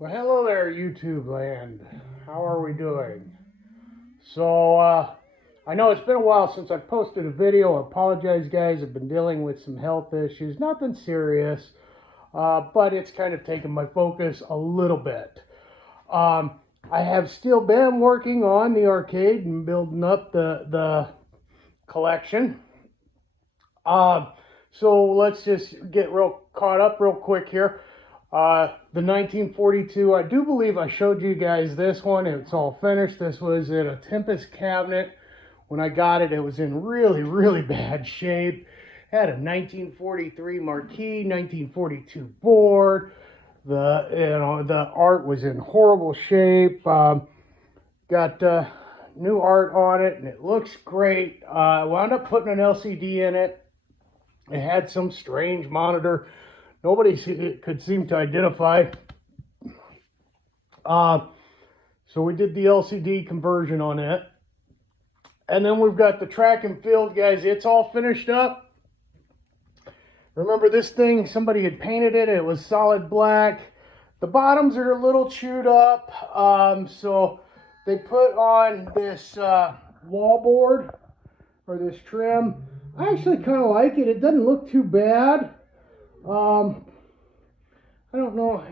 Well, hello there, YouTube land. How are we doing? I know it's been a while since I posted a video. I apologize, guys. I've been dealing with some health issues. Nothing serious, but it's kind of taken my focus a little bit. I have still been working on the arcade and building up the collection. So let's just get real caught up real quick here. The 1942, I do believe I showed you guys this one. It's all finished. This was in a Tempest cabinet. When I got it, it was in really, really bad shape. Had a 1943 marquee, 1942 board. The art was in horrible shape. Got new art on it, and it looks great. I wound up putting an LCD in it. It had some strange monitor nobody could seem to identify. So we did the LCD conversion on it. And then we've got the track and field, guys. It's all finished up. Remember this thing, somebody had painted it. It was solid black. The bottoms are a little chewed up. So they put on this wall board, or this trim. I actually kind of like it. It doesn't look too bad. I don't know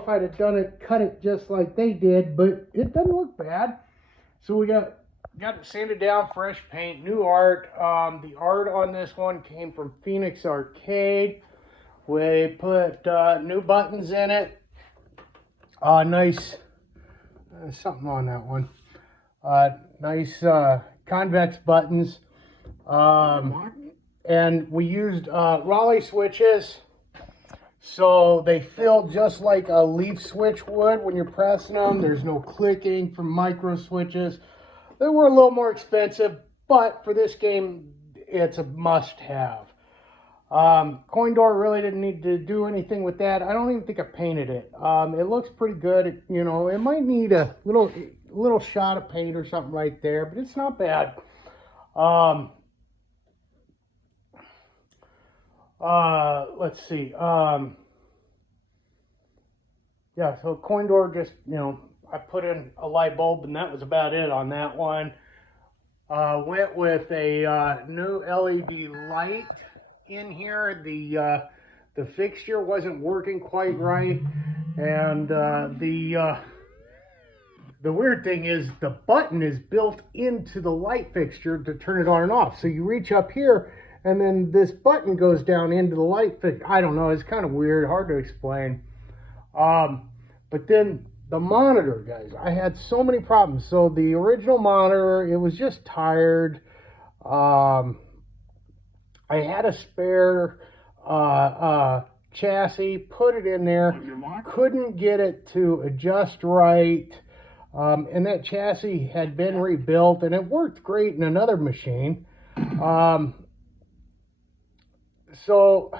if I'd have cut it just like they did, but it doesn't look bad. So we got it sanded down, fresh paint, new art. The art on this one came from Phoenix Arcade. We put new buttons in it. Nice, something on that one. Nice convex buttons. And we used Raleigh switches, so they feel just like a leaf switch would when you're pressing them. There's no clicking from micro switches. They were a little more expensive, but for this game, it's a must-have. Coin door really didn't need to do anything with that. I don't even think I painted it. It looks pretty good. It might need a little shot of paint or something right there, but it's not bad. Let's see. Yeah, so coin door, just, I put in a light bulb and that was about it on that one. Went with a new LED light in here. The fixture wasn't working quite right, and the weird thing is the button is built into the light fixture to turn it on and off. So you reach up here, and then this button goes down into the light fixture. I don't know, it's kind of weird, hard to explain. But then the monitor, guys, I had so many problems. So the original monitor, it was just tired. I had a spare chassis, put it in there, couldn't get it to adjust right. And that chassis had been rebuilt, and it worked great in another machine. So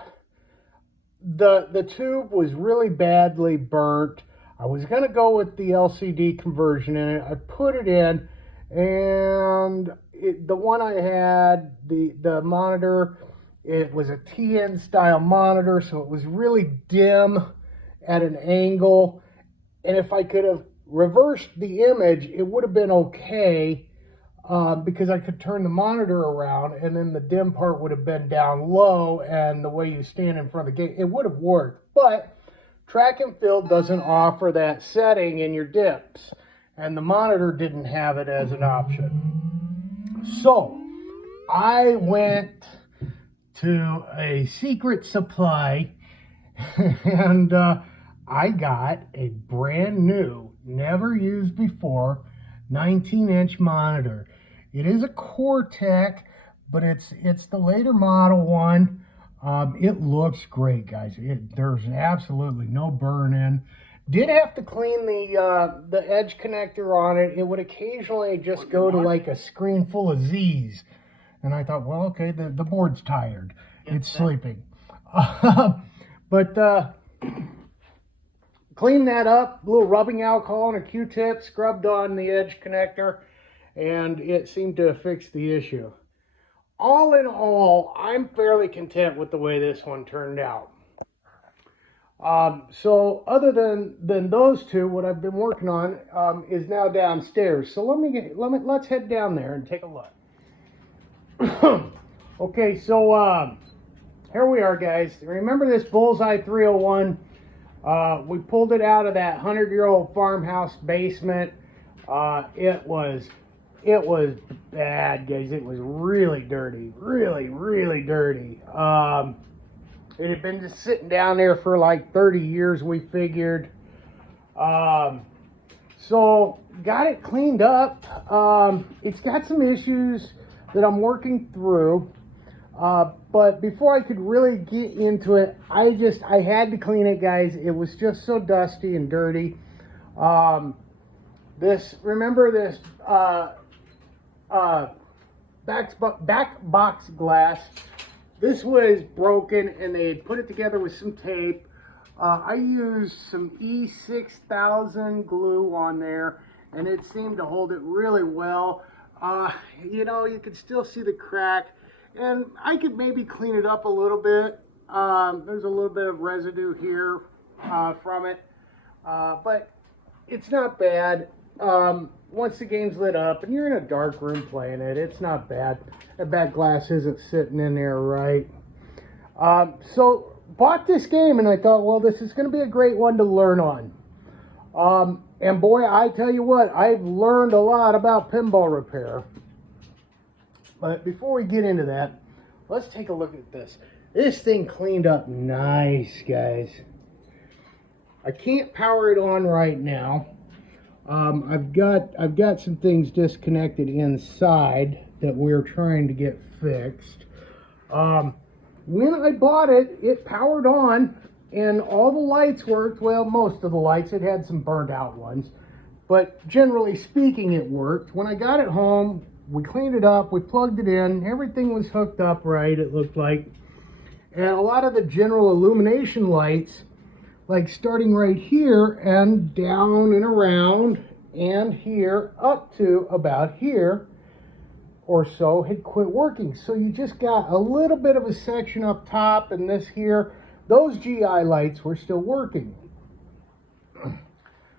the tube was really badly burnt. I was going to go with the LCD conversion in it. I put it in, and the one I had, the monitor, it was a TN style monitor, so it was really dim at an angle. And if I could have reversed the image, it would have been okay, because I could turn the monitor around, and then the dim part would have been down low, and the way you stand in front of the gate, it would have worked. But track and field doesn't offer that setting in your dips, and the monitor didn't have it as an option. So I went to a secret supply and I got a brand new, never used before, 19-inch monitor. It is a Cortec, but it's the later model one. It looks great, guys. There's absolutely no burn-in. Did have to clean the edge connector on it. It would occasionally just go to like a screen full of Z's. And I thought, well, okay, the board's tired. It's sleeping. But cleaned that up, a little rubbing alcohol and a Q-tip, scrubbed on the edge connector, and it seemed to have fixed the issue. All in all, I'm fairly content with the way this one turned out. So other than those two, what I've been working on is now downstairs. So let's head down there and take a look. Okay, so here we are, guys. Remember this Bullseye 301? We pulled it out of that 100-year-old farmhouse basement. It was bad, guys. It was really dirty, really dirty. It had been just sitting down there for like 30 years, we figured. So got it cleaned up. It's got some issues that I'm working through. But before I could really get into it, I had to clean it, guys. It was just so dusty and dirty. Remember this back box glass. This was broken and they had put it together with some tape. I used some E6000 glue on there and it seemed to hold it really well. You know, you could still see the crack and I could maybe clean it up a little bit. There's a little bit of residue here from it, but it's not bad. Once the game's lit up and you're in a dark room playing it, it's not bad. That back glass isn't sitting in there right. So bought this game and I thought, well, this is going to be a great one to learn on. And boy, I tell you what, I've learned a lot about pinball repair. But before we get into that, let's take a look at this. This thing cleaned up nice, guys. I can't power it on right now. I've got some things disconnected inside that we're trying to get fixed. When I bought it, it powered on and all the lights worked. Well, most of the lights. It had some burnt out ones, but generally speaking, it worked. When I got it home, we cleaned it up, we plugged it in, everything was hooked up right, it looked like. And a lot of the general illumination lights, like starting right here and down and around and here up to about here or so, had quit working. So you just got a little bit of a section up top and this here, those GI lights were still working.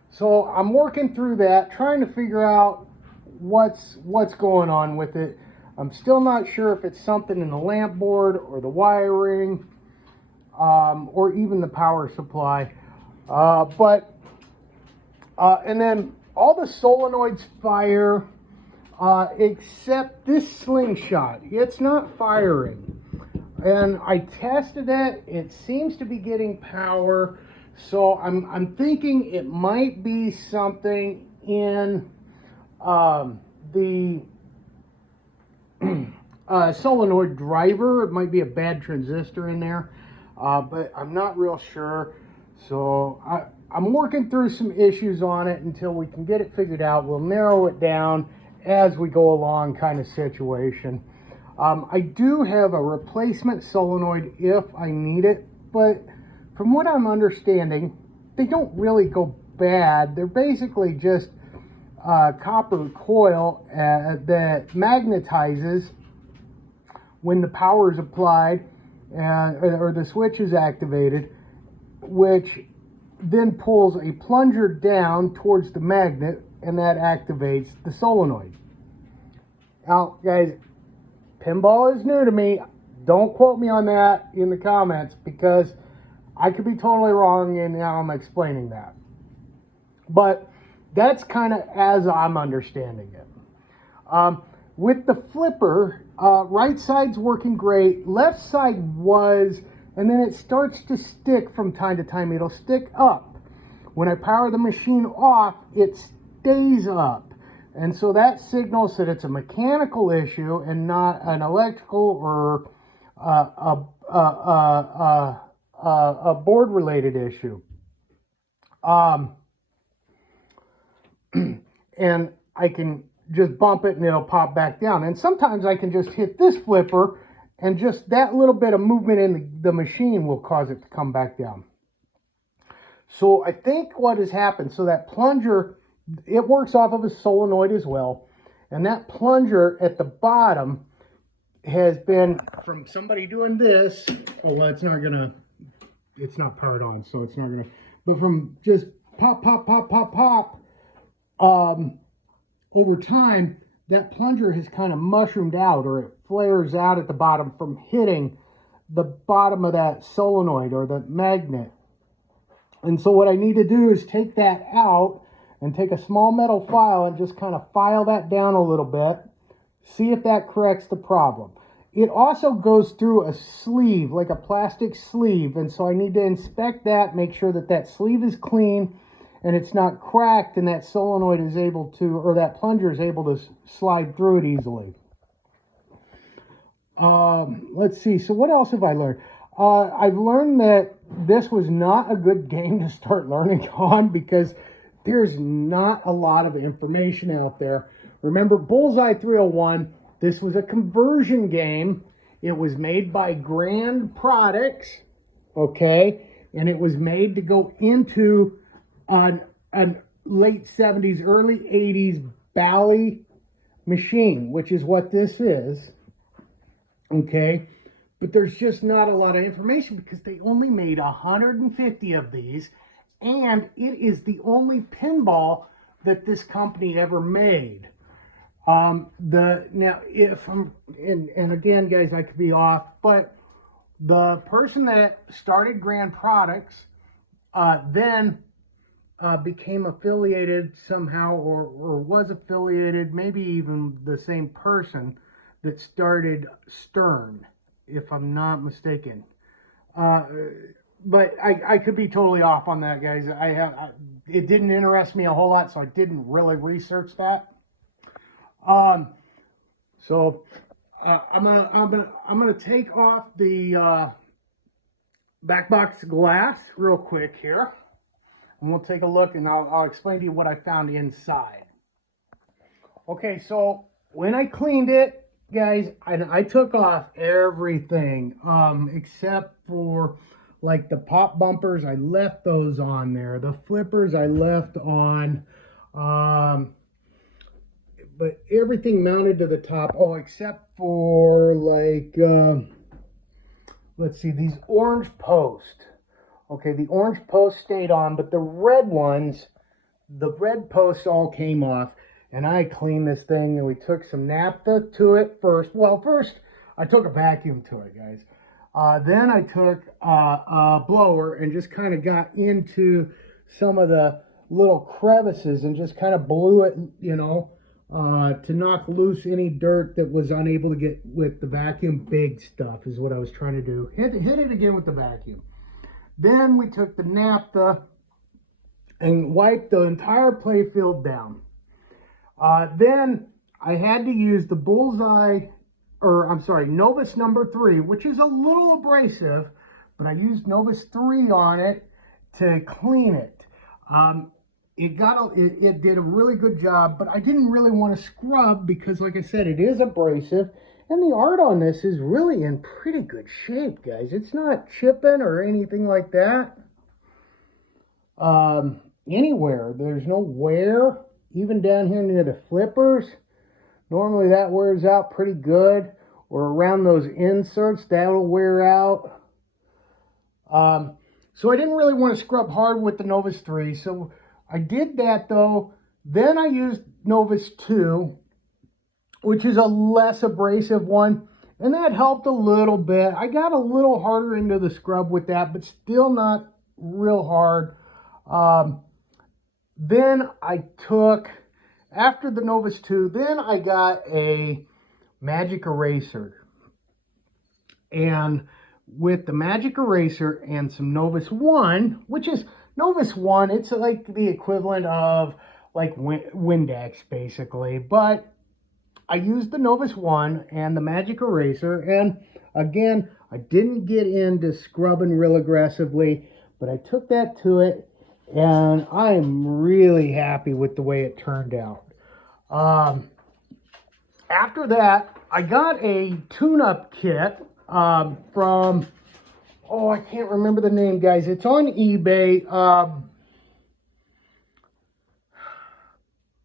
So I'm working through that, trying to figure out what's going on with it. I'm still not sure if it's something in the lamp board or the wiring, or even the power supply. And then all the solenoids fire, except this slingshot. It's not firing. And I tested it. It seems to be getting power. So I'm thinking it might be something in the solenoid driver. It might be a bad transistor in there, but I'm not real sure. So I'm working through some issues on it until we can get it figured out. We'll narrow it down as we go along, kind of situation. I do have a replacement solenoid if I need it, but from what I'm understanding, they don't really go bad. They're basically just copper coil that magnetizes when the power is applied or the switch is activated, which then pulls a plunger down towards the magnet, and that activates the solenoid. Now, guys, pinball is new to me. Don't quote me on that in the comments, because I could be totally wrong and now I'm explaining that. But that's kind of as I'm understanding it. With the flipper, right side's working great. Left side was, and then it starts to stick from time to time. It'll stick up. When I power the machine off, it stays up. And so that signals that it's a mechanical issue and not an electrical or a board-related issue. And I can just bump it and it'll pop back down. And sometimes I can just hit this flipper and just that little bit of movement in the machine will cause it to come back down. So I think what has happened, so that plunger, it works off of a solenoid as well. And that plunger at the bottom has been from somebody doing this. Oh, well, it's not going to it's not powered on, so it's not gonna, but from just pop, pop, pop, pop, pop, over time, that plunger has kind of mushroomed out, or it flares out at the bottom from hitting the bottom of that solenoid or the magnet. And so what I need to do is take that out and take a small metal file and just kind of file that down a little bit, see if that corrects the problem. It also goes through a sleeve, like a plastic sleeve, and so I need to inspect that, make sure that that sleeve is clean and it's not cracked, and that solenoid is able to, or that plunger is able to slide through it easily. Let's see, so what else have I learned? I've learned that this was not a good game to start learning on because there's not a lot of information out there. Remember, Bullseye 301, this was a conversion game. It was made by Grand Products, okay? And it was made to go into a late 70s, early 80s Bally machine, which is what this is, okay? But there's just not a lot of information because they only made 150 of these, and it is the only pinball that this company ever made. Now, if I'm, and again, guys, I could be off, but the person that started Grand Products then became affiliated somehow, or was affiliated, maybe even the same person that started Stern, if I'm not mistaken. But I could be totally off on that, guys. It didn't interest me a whole lot, so I didn't really research that. So I'm gonna take off the back box glass real quick here, and we'll take a look, and I'll explain to you what I found inside. Okay, so when I cleaned it, guys, I took off everything except for like the pop bumpers. I left those on there. The flippers I left on. But everything mounted to the top, except for like, let's see, these orange posts. Okay, the orange posts stayed on, but the red ones, the red posts all came off, and I cleaned this thing, and we took some naphtha to it first. Well, first, I took a vacuum to it, guys. Then I took a blower and just kind of got into some of the little crevices and just kind of blew it, you know, to knock loose any dirt that was unable to get with the vacuum. Big stuff is what I was trying to do. Hit it again with the vacuum. Then we took the naphtha and wiped the entire playfield down. Then I had to use the Bullseye, or I'm sorry, Novus number 3, which is a little abrasive, but I used Novus 3 on it to clean it. It did a really good job, but I didn't really want to scrub because, like I said, it is abrasive, and the art on this is really in pretty good shape, guys. It's not chipping or anything like that. Anywhere. There's no wear, even down here near the flippers. Normally that wears out pretty good, or around those inserts, that'll wear out. So I didn't really want to scrub hard with the Novus 3, so I did that though. Then I used Novus 2, which is a less abrasive one, and that helped a little bit. I got a little harder into the scrub with that, but still not real hard. Then I took, after the Novus 2, then I got a magic eraser. And with the magic eraser and some Novus 1, which is Novus 1, it's like the equivalent of like Windex basically, but I used the Novus 1 and the magic eraser, and again, I didn't get into scrubbing real aggressively, but I took that to it, and I'm really happy with the way it turned out. After that, I got a tune-up kit from, I can't remember the name, guys. It's on eBay.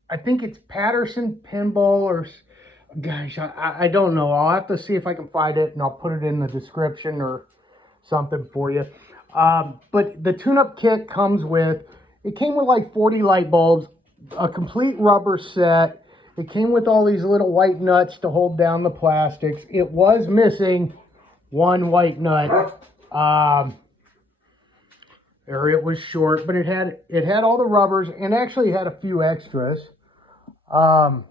I think it's Patterson Pinball, or gosh, I don't know. I'll have to see if I can find it, and I'll put it in the description or something for you. But the tune-up kit comes with, it came with like 40 light bulbs, a complete rubber set. It came with all these little white nuts to hold down the plastics. It was missing one white nut. Or it was short, but it had all the rubbers, and actually had a few extras. A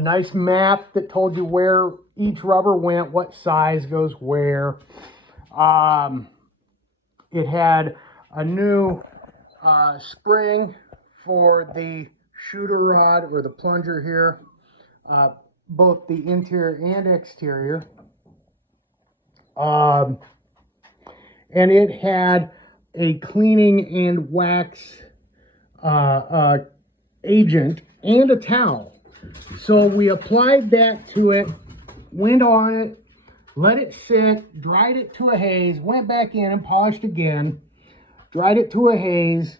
nice map that told you where each rubber went, what size goes where. It had a new spring for the shooter rod or the plunger here, both the interior and exterior. And it had a cleaning and wax agent and a towel. So we applied that to it, went on it, let it sit, dried it to a haze, went back in and polished again, dried it to a haze,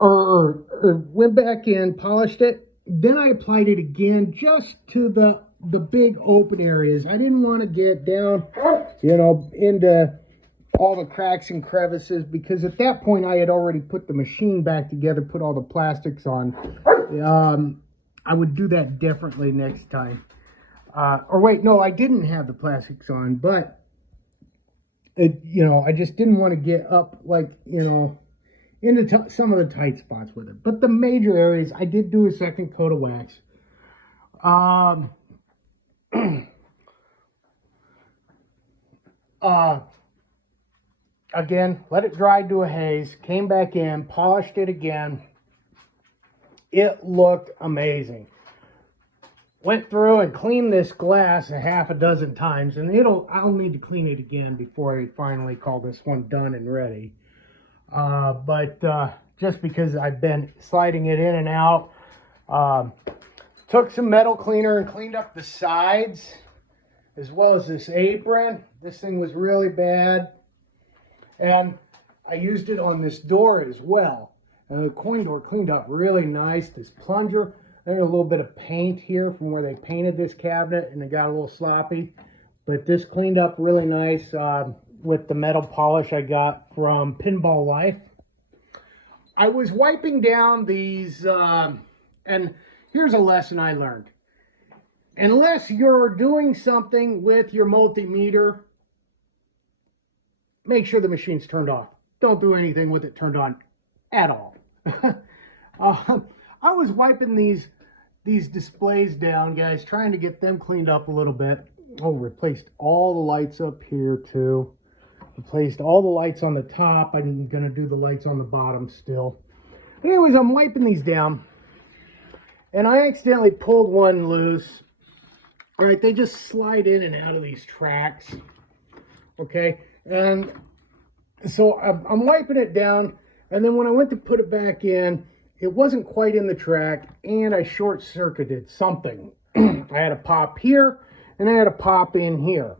or went back in, polished it. Then I applied it again just to the big open areas. I didn't want to get down, into all the cracks and crevices, because at that point I had already put the machine back together, put all the plastics on. I would do that differently next time. Or wait, no, I didn't have the plastics on, but I just didn't want to get up into some of the tight spots with it. But the major areas, I did do a second coat of wax. Again, let it dry to a haze, came back in, polished it again. It looked amazing. Went through and cleaned this glass a half a dozen times, and I'll need to clean it again before I finally call this one done and ready. But just because I've been sliding it in and out, took some metal cleaner and cleaned up the sides as well as this apron. This thing was really bad, and I used it on this door as well. And the coin door cleaned up really nice. This plunger, there's a little bit of paint here from where they painted this cabinet, and it got a little sloppy. But this cleaned up really nice with the metal polish I got from Pinball Life. I was wiping down these, and here's a lesson I learned. Unless you're doing something with your multimeter, make sure the machine's turned off. Don't do anything with it turned on at all. I was wiping these displays down, guys, trying to get them cleaned up a little bit. Oh, replaced all the lights up here too. Replaced all the lights on the top. I'm gonna do the lights on the bottom still. Anyways, I'm wiping these down, and I accidentally pulled one loose. All right, they just slide in and out of these tracks. Okay, and so I'm wiping it down, and then when I went to put it back in, it wasn't quite in the track, and I short-circuited something. I had a pop here, and I had a pop in here.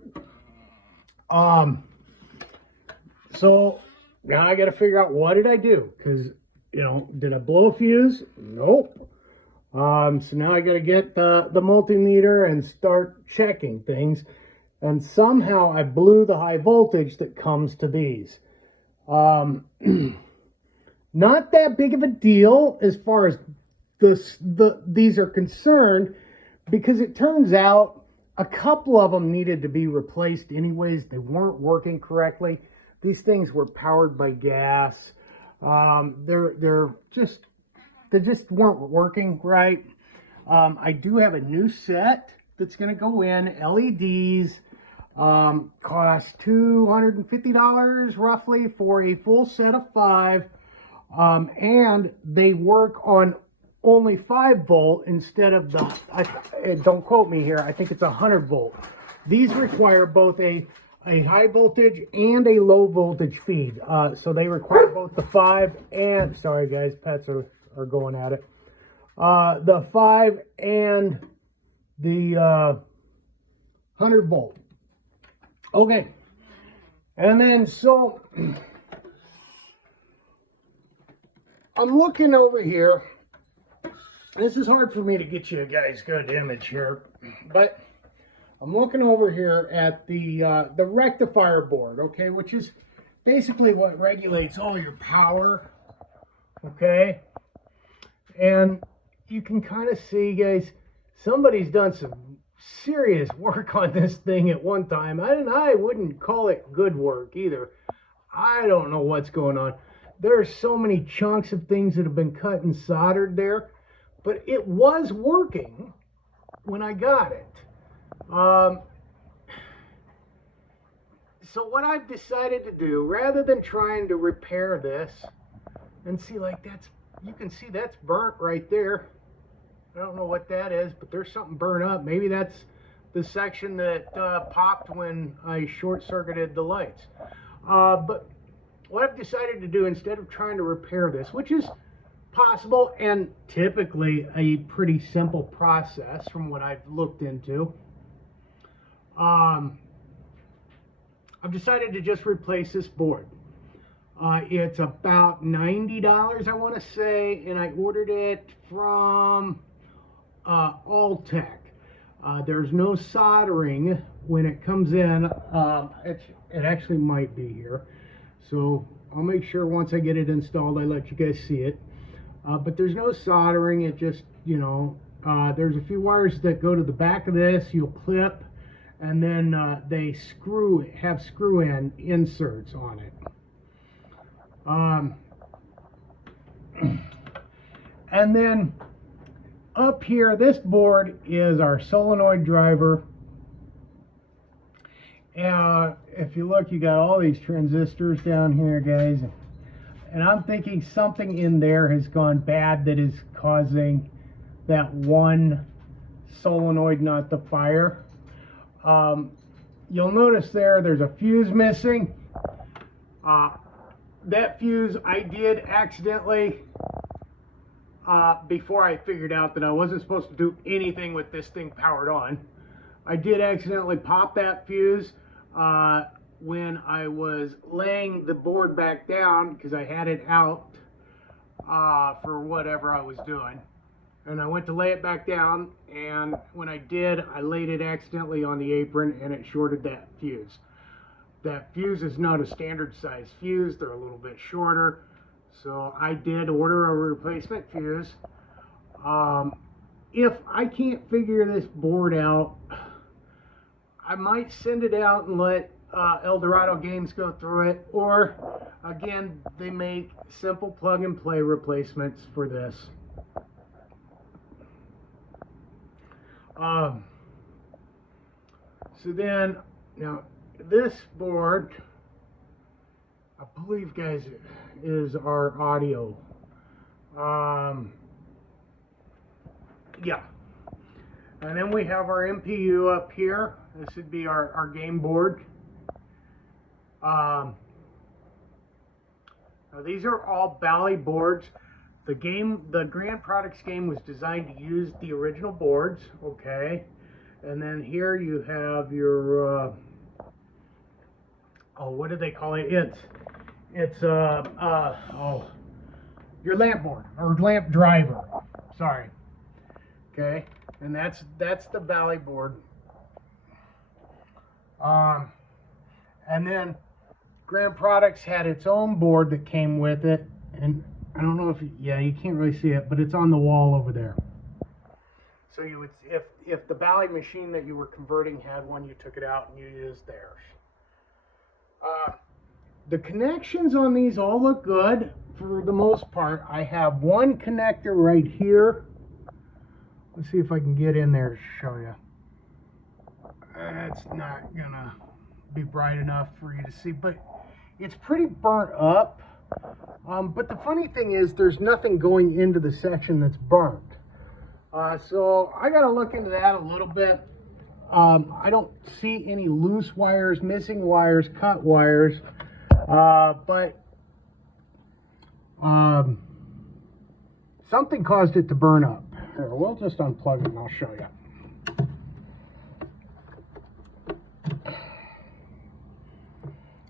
So now I got to figure out, what did I do? Because, did I blow a fuse? Nope. So now I got to get the multimeter and start checking things. And somehow I blew the high voltage that comes to these. Not that big of a deal as far as these are concerned, because it turns out a couple of them needed to be replaced anyways. They weren't working correctly. These things were powered by gas. They just weren't working right. I do have a new set that's going to go in. LEDs cost $250 roughly for a full set of 5. And they work on only 5 volt instead of don't quote me here, I think it's 100 volt. These require both a high voltage and a low voltage feed. So they require both the 5 and, sorry guys, pets are going at it. The 5 and the 100 volt. Okay. And then so I'm looking over here. This is hard for me to get you guys good image here, but I'm looking over here at the rectifier board, okay, which is basically what regulates all your power, okay? And you can kind of see, guys, somebody's done some serious work on this thing at one time, and I wouldn't call it good work either. I don't know what's going on. There's so many chunks of things that have been cut and soldered there, but it was working when I got it. So what I've decided to do, rather than trying to repair this, and see, like, that's, you can see that's burnt right there. I don't know what that is, but there's something burnt up. Maybe that's the section that popped when I short-circuited the lights. But what I've decided to do, instead of trying to repair this, which is possible and typically a pretty simple process from what I've looked into, I've decided to just replace this board. It's about $90, I want to say, and I ordered it from Alltech. There's no soldering when it comes in. It actually might be here, so I'll make sure once I get it installed I let you guys see it. But there's no soldering. It just, you know, there's a few wires that go to the back of this. You'll clip, and then they have screw-in inserts on it. And then up here, this board is our solenoid driver. If you look, you got all these transistors down here, guys. And I'm thinking something in there has gone bad that is causing that one solenoid not to fire. You'll notice there's a fuse missing. That fuse I did accidentally, before I figured out that I wasn't supposed to do anything with this thing powered on. I did accidentally pop that fuse when I was laying the board back down, because I had it out for whatever I was doing. And I went to lay it back down, and when I did, I laid it accidentally on the apron and it shorted that fuse. That fuse is not a standard size fuse, they're a little bit shorter. So I did order a replacement fuse. If I can't figure this board out, I might send it out and let Eldorado Games go through it. Or, again, they make simple plug and play replacements for this. So then, now this board, I believe, guys, is our audio. Yeah. And then we have our MPU up here. This would be our game board. Now these are all Bally boards. The Grand Products game was designed to use the original boards, okay? And then here you have your, what do they call it? It's your lamp board, or lamp driver, sorry. Okay, and that's the Bally board. And then Grand Products had its own board that came with it, and I don't know if you can't really see it, but it's on the wall over there. So you would, if the Bally machine that you were converting had one, you took it out and you used theirs. The connections on these all look good for the most part. I have one connector right here. Let's see if I can get in there to show you. It's not gonna be bright enough for you to see, but it's pretty burnt up. But the funny thing is, there's nothing going into the section that's burnt. So I gotta look into that a little bit. I don't see any loose wires, missing wires, cut wires, but something caused it to burn up. Here, we'll just unplug it and I'll show you.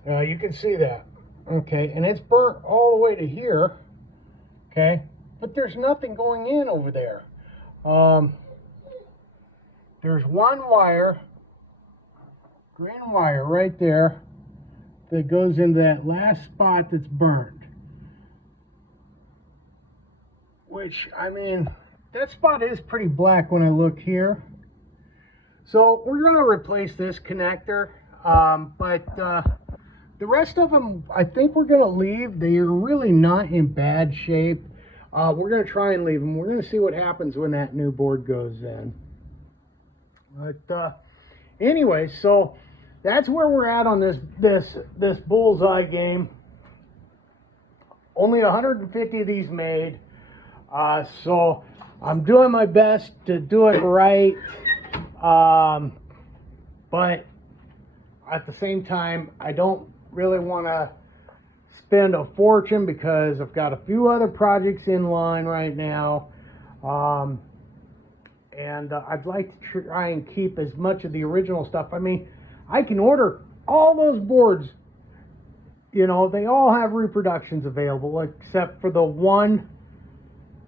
You can see that, okay, and it's burnt all the way to here, okay, but there's nothing going in over there. There's one wire, green wire right there, that goes into that last spot that's burnt. Which, I mean, that spot is pretty black when I look here. So we're going to replace this connector, but the rest of them I think we're going to leave. They are really not in bad shape. We're going to try and leave them. We're going to see what happens when that new board goes in. But anyway, so that's where we're at on this Bullseye game. Only 150 of these made. So I'm doing my best to do it right. But at the same time, I don't really want to spend a fortune because I've got a few other projects in line right now. And I'd like to try and keep as much of the original stuff. I mean, I can order all those boards. You know, they all have reproductions available except for the one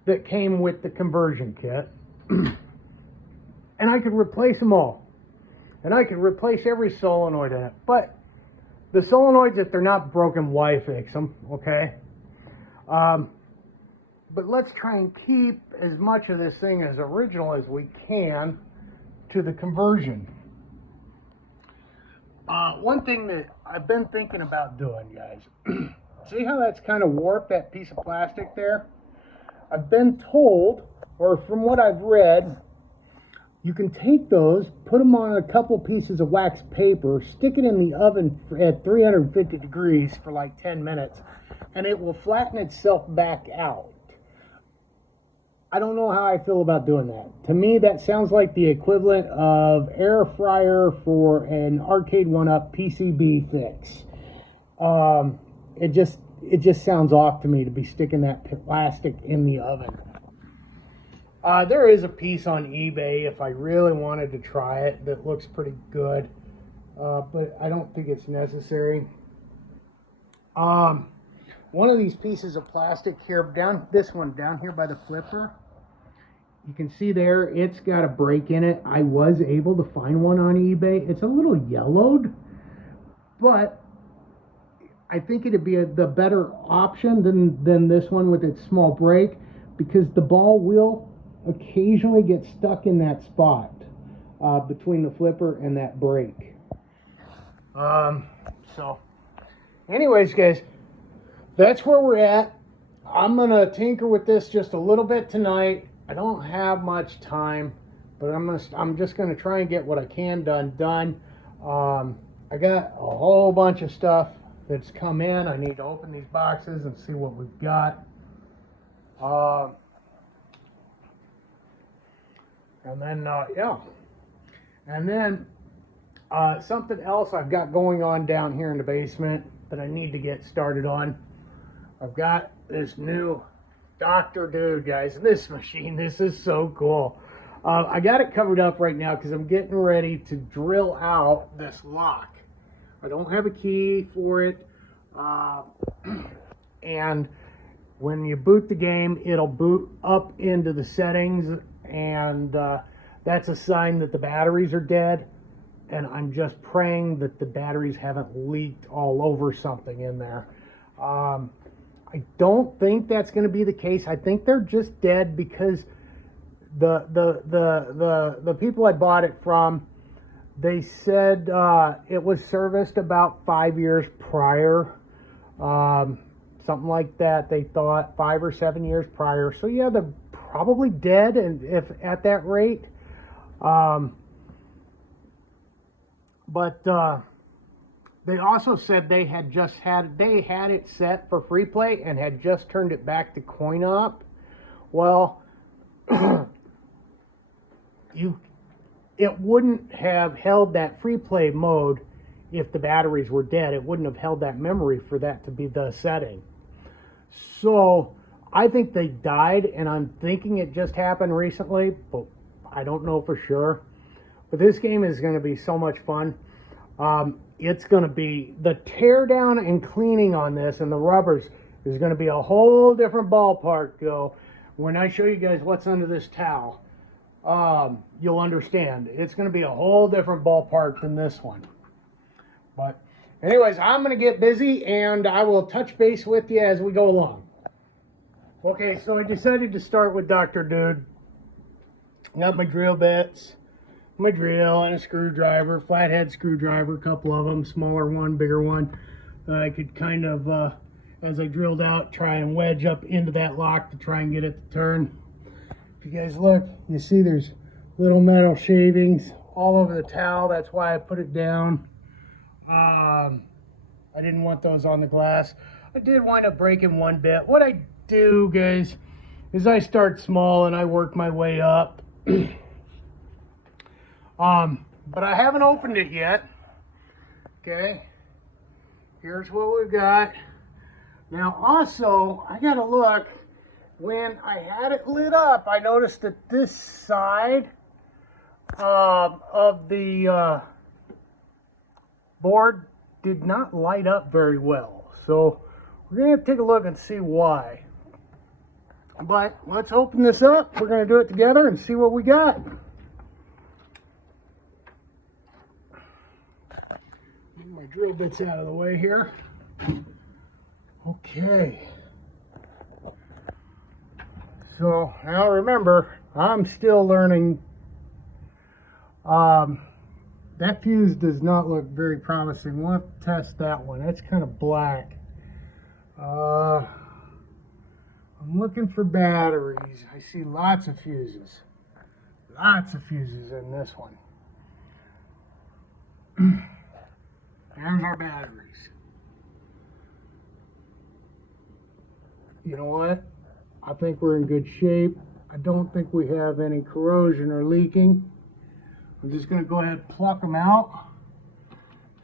that came with the conversion kit. And I could replace them all. And I could replace every solenoid in it. But the solenoids, if they're not broken, why fix them, okay? But let's try and keep as much of this thing as original as we can to the conversion. One thing that I've been thinking about doing, guys, see how that's kind of warped, that piece of plastic there? I've been told, or from what I've read, you can take those, put them on a couple pieces of wax paper, stick it in the oven at 350 degrees for like 10 minutes, and it will flatten itself back out. I don't know how I feel about doing that. To me, that sounds like the equivalent of air fryer for an arcade 1-up PCB fix. It just sounds off to me to be sticking that plastic in the oven. There is a piece on eBay if I really wanted to try it that looks pretty good, but I don't think it's necessary. One of these pieces of plastic here, this one down here by the flipper, you can see there it's got a break in it. I was able to find one on eBay. It's a little yellowed, but I think it'd be the better option than this one with its small break, because the ball will occasionally get stuck in that spot between the flipper and that break. So anyways, guys, that's where we're at. I'm gonna tinker with this just a little bit tonight. I don't have much time, but I'm just gonna try and get what I can done. I got a whole bunch of stuff that's come in. I need to open these boxes and see what we've got. And then, yeah. And then, something else I've got going on down here in the basement that I need to get started on. I've got this new Dr. Dude, guys. This machine, this is so cool. I got it covered up right now because I'm getting ready to drill out this lock. I don't have a key for it. And when you boot the game, it'll boot up into the settings, and that's a sign that the batteries are dead. And I'm just praying that the batteries haven't leaked all over something in there. I don't think that's going to be the case. I think they're just dead because the people I bought it from, they said it was serviced about 5 years prior. Something like that. They thought 5 or 7 years prior. So yeah, they're probably dead, and if at that rate. But they also said they had it set for free play and had just turned it back to coin op. Well, it wouldn't have held that free play mode if the batteries were dead. It wouldn't have held that memory for that to be the setting. So I think they died, and I'm thinking it just happened recently, but I don't know for sure. But this game is going to be so much fun. It's going to be the tear down and cleaning on this, and the rubbers is going to be a whole different ballpark. When I show you guys what's under this towel, you'll understand. It's going to be a whole different ballpark than this one. But Anyways, I'm going to get busy and I will touch base with you as we go along. Okay, so I decided to start with Dr. Dude. Got my drill bits, my drill, and a screwdriver, flathead screwdriver, a couple of them, smaller one, bigger one. I could kind of, as I drilled out, try and wedge up into that lock to try and get it to turn. If you guys look, you see there's little metal shavings all over the towel. That's why I put it down. I didn't want those on the glass. I did wind up breaking one bit. What I do, guys, is I start small and I work my way up. But I haven't opened it yet. Okay, here's what we've got. Now also, I gotta look, when I had it lit up, I noticed that this side of the board did not light up very well. So we're gonna have to take a look and see why. But let's open this up. We're gonna do it together and see what we got. Get my drill bits out of the way here. Okay. So now remember, I'm still learning. That fuse does not look very promising. We'll have to test that one. That's kind of black. I'm looking for batteries. I see lots of fuses. Lots of fuses in this one. There's our batteries. You know what? I think we're in good shape. I don't think we have any corrosion or leaking. I'm just going to go ahead and pluck them out,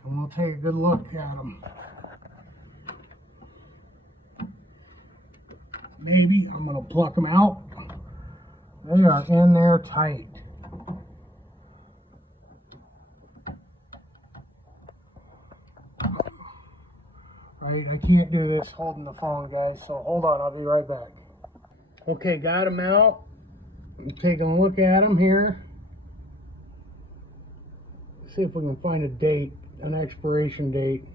and we'll take a good look at them. Maybe I'm going to pluck them out. They are in there tight. Right, I can't do this holding the phone, guys, so hold on, I'll be right back. Okay, got them out. I'm taking a look at them here. See if we can find a date, an expiration date.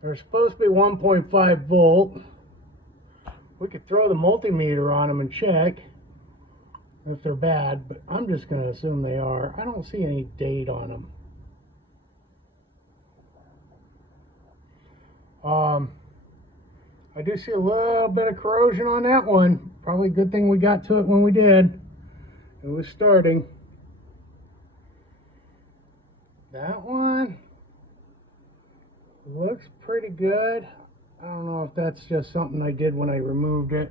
They're supposed to be 1.5 volt. We could throw the multimeter on them and check if they're bad, but I'm just going to assume they are. I don't see any date on them. I do see a little bit of corrosion on that one. Probably a good thing we got to it when we did. It was starting. That one looks pretty good. I don't know if that's just something I did when I removed it.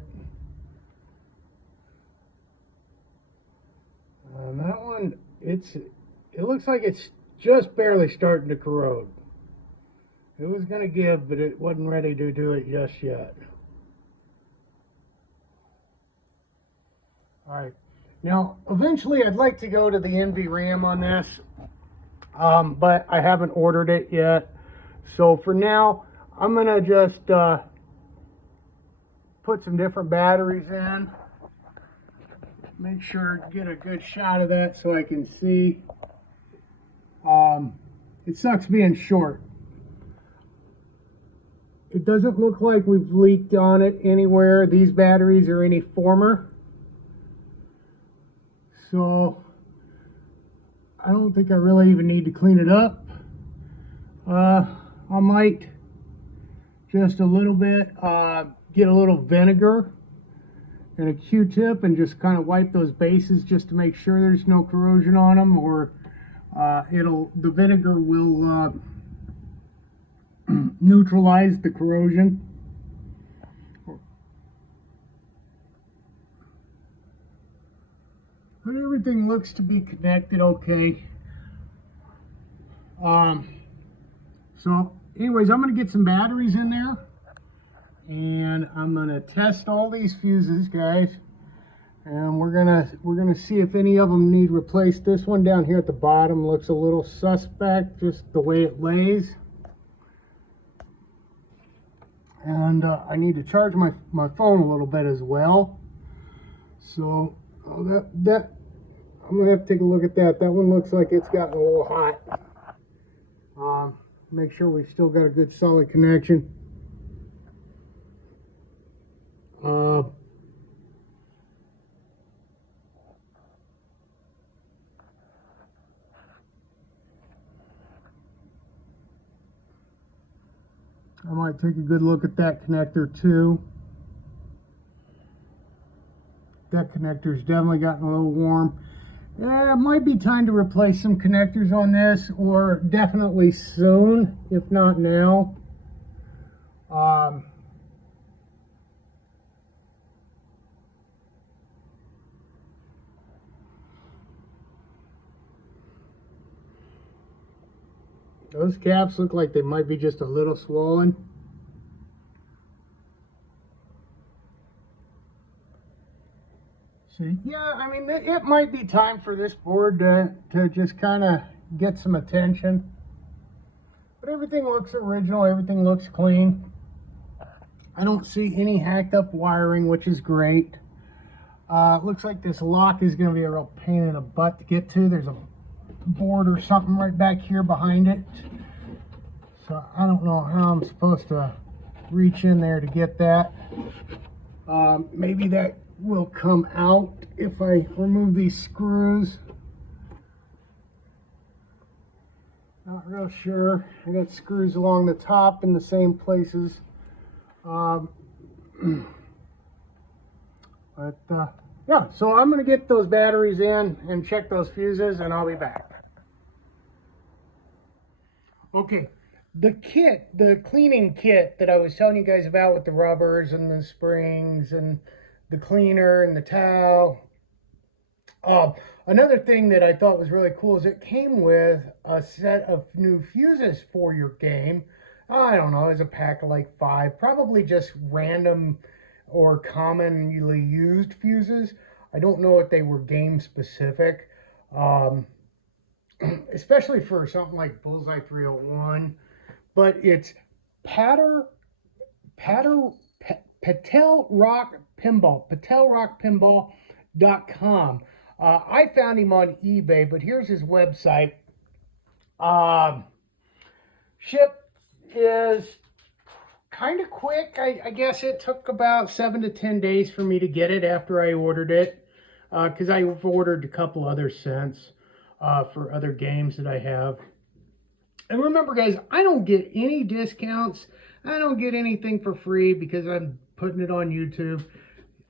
That one, it looks like it's just barely starting to corrode. It was going to give, but it wasn't ready to do it just yet. All right. Now, eventually I'd like to go to the NVRAM on this. But I haven't ordered it yet. So for now, I'm going to just put some different batteries in. Make sure to get a good shot of that so I can see. It sucks being short. It doesn't look like we've leaked on it anywhere. These batteries are any former. So I don't think I really even need to clean it up. I might just a little bit get a little vinegar and a Q-tip and just kind of wipe those bases just to make sure there's no corrosion on them, or the vinegar will neutralize the corrosion. But everything looks to be connected okay. So anyways, I'm going to get some batteries in there, and I'm going to test all these fuses, guys, and we're gonna see if any of them need replaced. This one down here at the bottom looks a little suspect, just the way it lays. And I need to charge my phone a little bit as well. So that I'm gonna have to take a look at that. That one looks like it's gotten a little hot. Make sure we still got a good solid connection. I might take a good look at that connector too. That connector's definitely gotten a little warm. Yeah, it might be time to replace some connectors on this, or definitely soon, if not now. Those caps look like they might be just a little swollen. So yeah, I mean, it might be time for this board to just kind of get some attention. But everything looks original, everything looks clean. I don't see any hacked up wiring, which is great. Looks like this lock is going to be a real pain in the butt to get to. There's a board or something right back here behind it. So I don't know how I'm supposed to reach in there to get that. Maybe that will come out if I remove these screws. Not real sure. I got screws along the top in the same places. Yeah, so I'm going to get those batteries in and check those fuses, and I'll be back. Okay, the kit, the cleaning kit that I was telling you guys about with the rubbers and the springs and the cleaner and the towel. Another thing that I thought was really cool is it came with a set of new fuses for your game. I don't know, it was a pack of like 5, probably just random or commonly used fuses. I don't know if they were game specific, especially for something like Bullseye 301. But it's Patel Rock Pinball, patelrockpinball.com. I found him on eBay, but here's his website. Ship is kind of quick. I guess it took about 7 to 10 days for me to get it after I ordered it, because I've ordered a couple other cents for other games that I have. And remember, guys, I don't get any discounts. I don't get anything for free because I'm putting it on YouTube.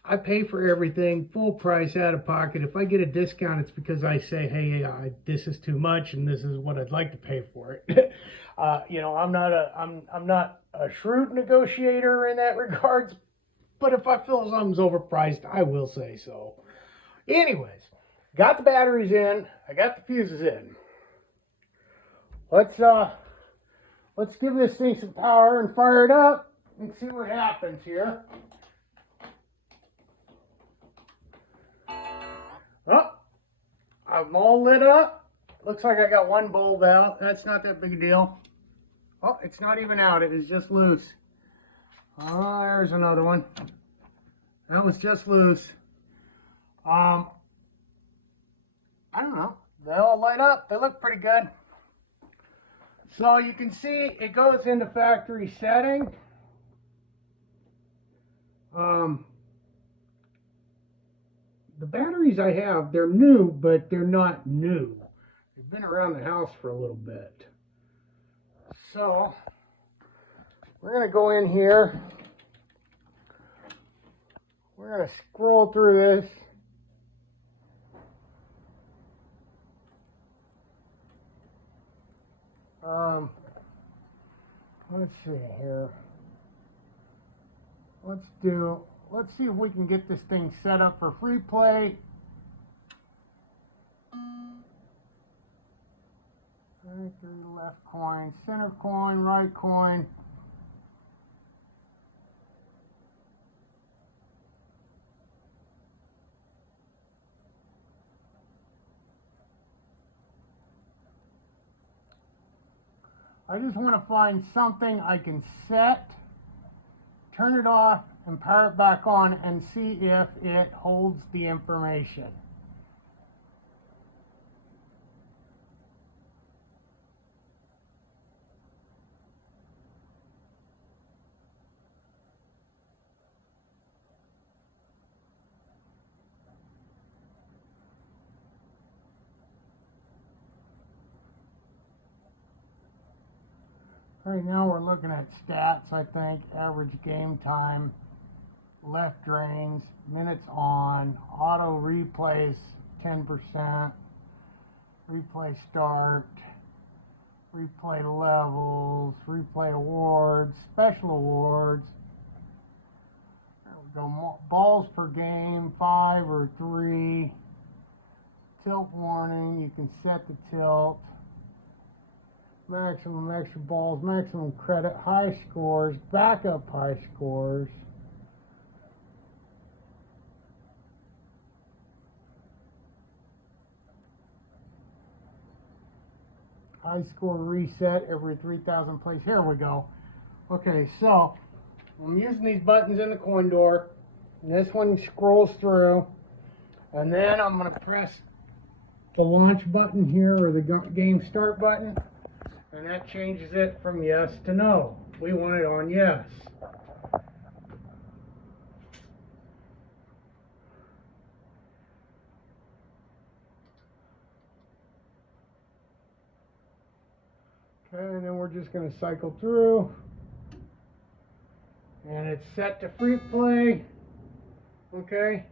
I pay for everything, full price, out of pocket. If I get a discount, it's because I say, hey, this is too much, and this is what I'd like to pay for it. You know, I'm not a shrewd negotiator in that regards, but if I feel something's overpriced, I will say so. Anyways, got the batteries in, I got the fuses in. Let's give this thing some power and fire it up and see what happens here. Oh, I'm all lit up. Looks like I got one bulb out. That's not that big a deal. Oh, it's not even out. It is just loose. Oh, there's another one. That was just loose. I don't know. They all light up. They look pretty good. So you can see it goes into factory setting. The batteries I have, they're new, but they're not new. They've been around the house for a little bit. So we're going to go in here. We're going to scroll through this. Let's see here. Let's see if we can get this thing set up for free play. Right through the left coin, center coin, right coin. I just want to find something I can set, turn it off, and power it back on and see if it holds the information. Right now we're looking at stats, I think. Average game time, left drains, minutes on, auto replays 10%, replay start, replay levels, replay awards, special awards. There we go. Balls per game, 5 or 3. Tilt warning, you can set the tilt. Maximum extra balls, maximum credit, high scores, backup high scores. High score reset every 3,000 plays. Here we go. Okay, so I'm using these buttons in the coin door. This one scrolls through, and then I'm going to press the launch button here, or the game start button, and that changes it from yes to no. We want it on yes. Okay, and then we're just going to cycle through, and it's set to free play. Okay,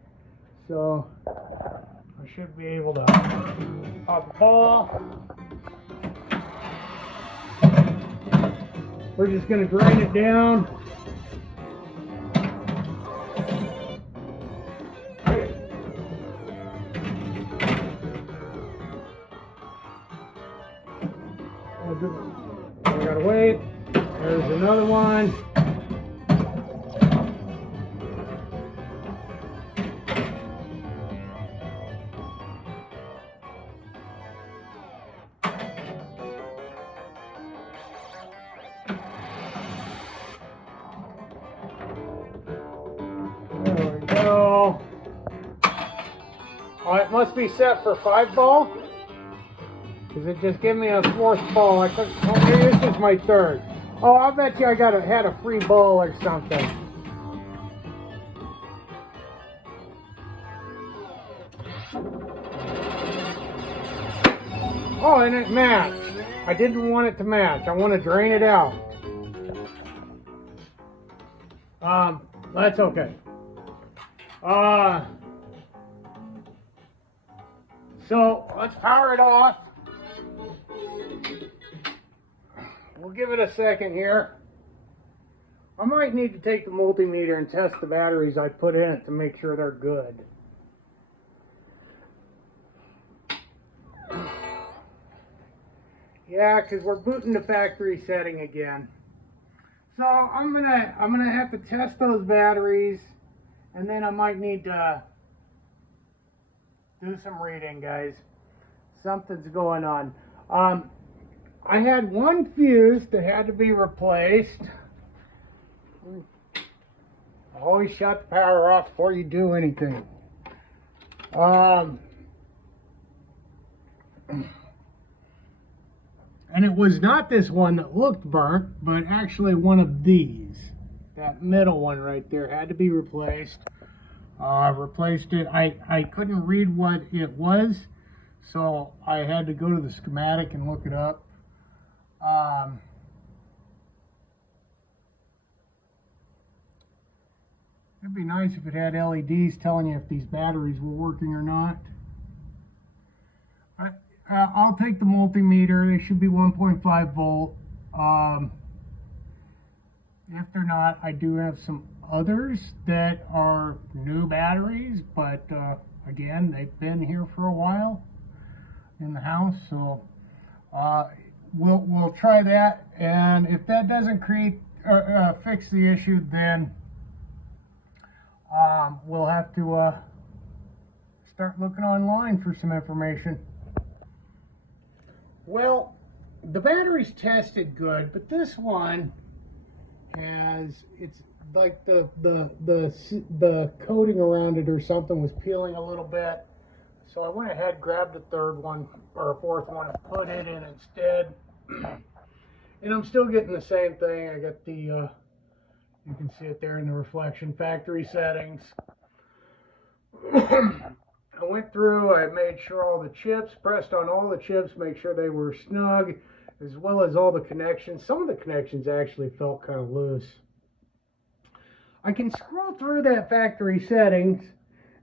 so I should be able to pop the ball. We're just going to drain it down. We gotta wait. There's another one. There we go. Oh, it must be set for 5 ball. Because it just gave me a 4th ball. I couldn't, oh, maybe this is my 3rd. Oh, I bet you I had a free ball or something. Oh, and it matched. I didn't want it to match. I want to drain it out. That's okay. So let's power it off. We'll give it a second here. I might need to take the multimeter and test the batteries I put in it to make sure they're good. Yeah, because we're booting the factory setting again. So I'm gonna have to test those batteries, and then I might need to do some reading, guys. Something's going on. I had one fuse that had to be replaced. Always shut the power off before you do anything. And it was not this one that looked burnt, but actually one of these. That middle one right there had to be replaced. Replaced it. I couldn't read what it was, so I had to go to the schematic and look it up. It'd be nice if it had LEDs telling you if these batteries were working or not. I'll take the multimeter. They should be 1.5 volt. If they're not, I do have some others that are new batteries, but again, they've been here for a while in the house, so we'll try that. And if that doesn't fix the issue, then we'll have to start looking online for some information. Well, the batteries tested good, but this one it's like the coating around it or something was peeling a little bit. So I went ahead, grabbed a 3rd one or a 4th one and put it in instead. And I'm still getting the same thing. I got the you can see it there in the reflection factory settings. I went through, I made sure all the chips, pressed on all the chips, make sure they were snug, as well as all the connections. Some of the connections actually felt kind of loose. I can scroll through that factory settings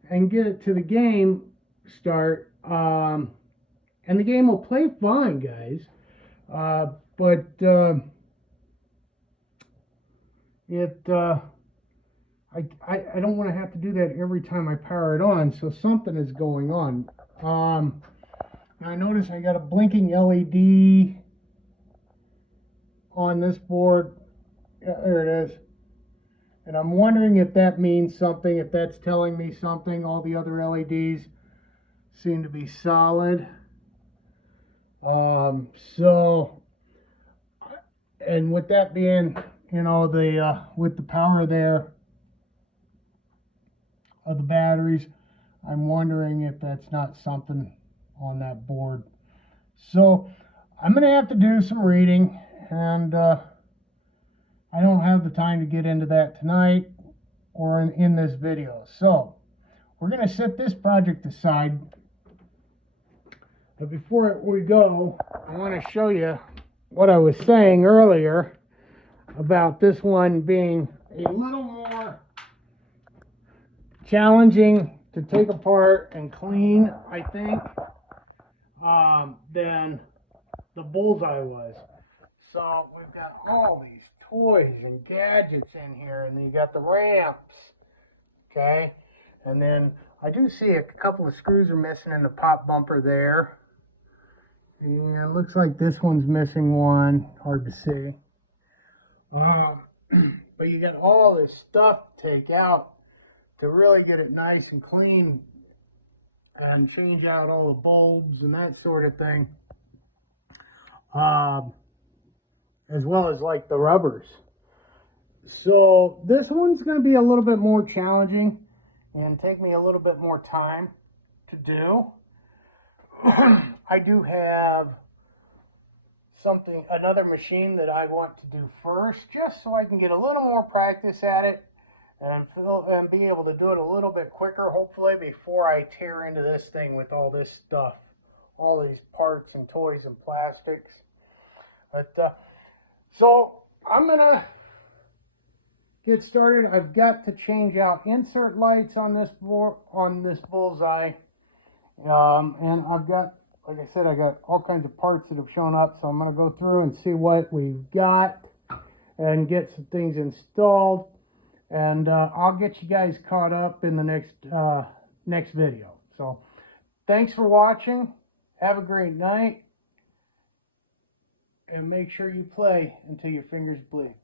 and get it to the game start, and the game will play fine, guys. But I don't want to have to do that every time I power it on, so something is going on. I notice I got a blinking LED on this board. Yeah, there it is. And I'm wondering if that means something, if that's telling me something. All the other LEDs seem to be solid. And with that being, you know, with the power there of the batteries, I'm wondering if that's not something on that board. So I'm going to have to do some reading, and I don't have the time to get into that tonight or in this video. So we're going to set this project aside. But before we go, I want to show you what I was saying earlier about this one being a little more challenging to take apart and clean, I think, than the Bullseye was. So we've got all these toys and gadgets in here, and then you got the ramps, okay? And then I do see a couple of screws are missing in the pop bumper there. And it looks like this one's missing one, hard to see. But you got all this stuff to take out to really get it nice and clean and change out all the bulbs and that sort of thing. As well as like the rubbers. So this one's going to be a little bit more challenging and take me a little bit more time to do. I do have another machine that I want to do first, just so I can get a little more practice at it and be able to do it a little bit quicker, hopefully, before I tear into this thing with all this stuff, all these parts and toys and plastics. But so I'm gonna get started. I've got to change out insert lights on this Bullseye. And I've got, like I said, I got all kinds of parts that have shown up, so I'm going to go through and see what we've got and get some things installed, and I'll get you guys caught up in the next video. So thanks for watching. Have a great night, and make sure you play until your fingers bleed.